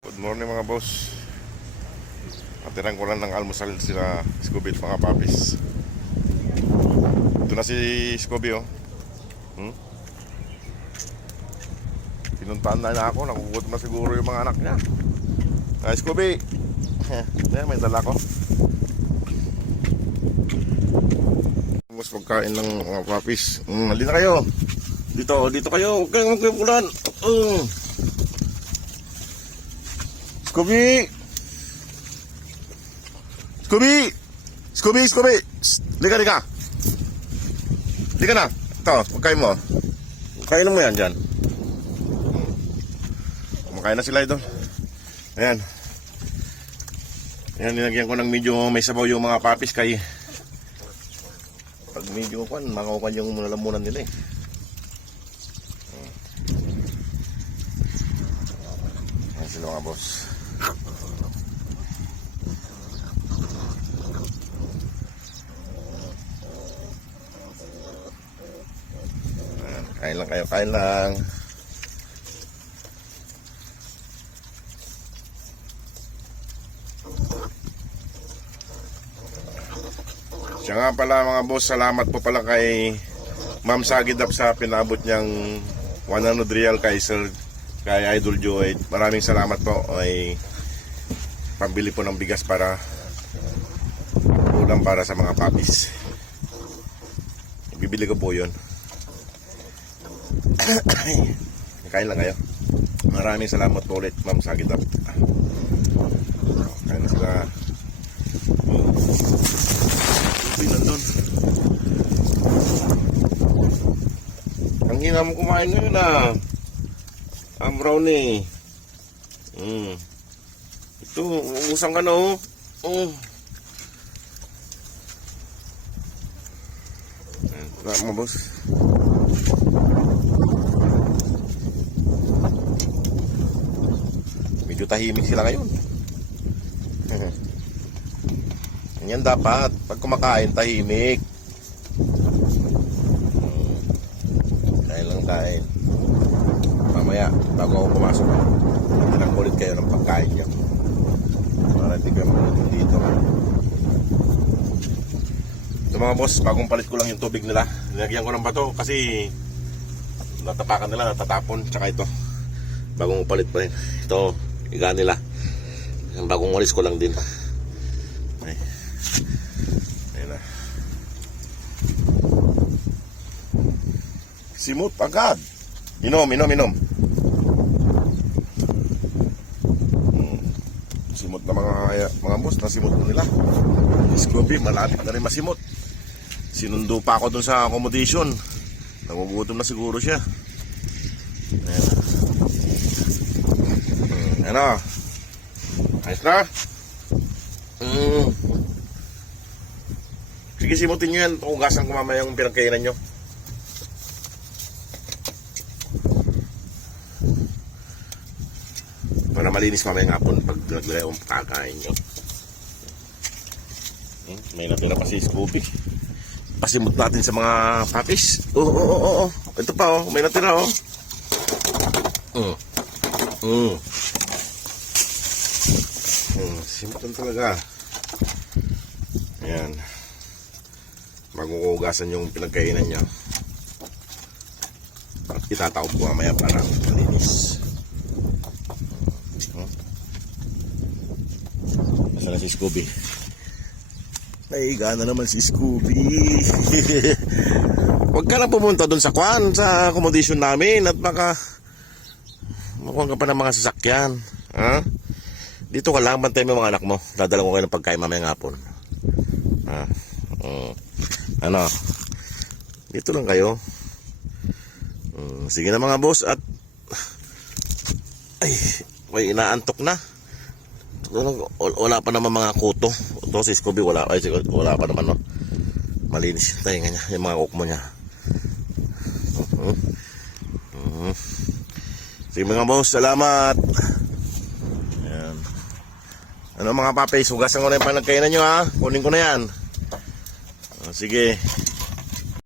Good morning mga boss. Atirang ko lang ng almusal sila Scooby mga papis. Ito na si Scooby oh. Hmm? Pinuntahan na niya ako, nakukutom na siguro yung mga anak niya. Ay, Scooby! Ayan, may dala ko. Mas pagkain ng mga papis. Mm, halina kayo. Dito, dito kayo. Huwag kayong magpipulan. Mm. Scooby! Scooby! Scooby, Scooby! Lika, lika! Lika na! Ito, pagkain mo. Kainin mo yan dyan. Kumakain na sila ito. Ayan. Ayan, nilagyan ko ng medyo may sabaw yung mga papis kay pag medyo kwan, makakukan yung nalamunan nila eh. Ayan sila mga boss. Kain lang kayo, kain lang. Siya nga pala mga boss, salamat po pala kay Ma'am Sagidap sa pinabot niyang 100 real kay Sir kay Idol Joy. Maraming salamat po ay pambili po ng bigas para ulam para sa mga papis. Bibili ko po yun. Kain lang kayo. Maraming salamat po ulit, Ma'am Sagidap. Kain na sila. Uy. Ang hina mo kumain ngayon ah. Ang brownie. Mm. Ito, uusang ka na oh. Oh. Wala mo boss. Tahimik sila ngayon. Yan dapat. Pag kumakain, tahimik. Hmm. Kain lang kain. Mamaya, bago ako pumasok, tinang ulit kayo ng pagkain niyo. Para hindi kayo makulitin dito. Ito mga boss, bagong palit ko lang yung tubig nila. Nilagyan ko ng bato kasi natapakan nila, natatapon. Tsaka ito, bagong palit pa rin. Ito, iga nila. Yung bagong walis ko lang din. Ay. Ayun na. Simot agad. Inom, inom, inom. Hmm. Simot na mga mga boss, nasimot na nila. Scooby, malapit na rin masimot. Sinundo pa ako dun sa accommodation. Nagugutom na siguro siya. Hmm, Ano? Ayos na? Mm. Sige, simutin nyo yan. Hugasan ko mamaya yung pinagkainan nyo. Para malinis mamaya ng hapon pag naglagay yung kakain nyo. Hmm, May natira pa si Scooby. Pasimot natin sa mga papis. Oo, oo, oo, oo. Ito pa, oh. May natira, oh. Mm. Mm. Simple talaga. Ayan. Magukugasan yung pinagkainan niya. At itatawag ko mamaya para malinis. Hmm. Nasaan na si Scooby? Naiga na naman si Scooby. Huwag ka na pumunta doon sa kwan, sa accommodation namin at baka makuha ka pa ng mga sasakyan. Ha? Dito ka lang, bantay mo mga anak mo. Dadala ko kayo ng pagkain mamayang hapon. Ah, mm. ano? Dito lang kayo. Mm, sige na mga boss at ay, may inaantok na. Wala, pa naman mga kuto. Ito si Scooby wala, ay, wala pa naman no. Malinis yung tainga niya, yung mga kukmo niya. Mhm. Mhm. Sige mga boss, salamat. Ano mga papes, hugasan ko na yung panagkainan nyo ha. Kunin ko na yan. Ah, sige.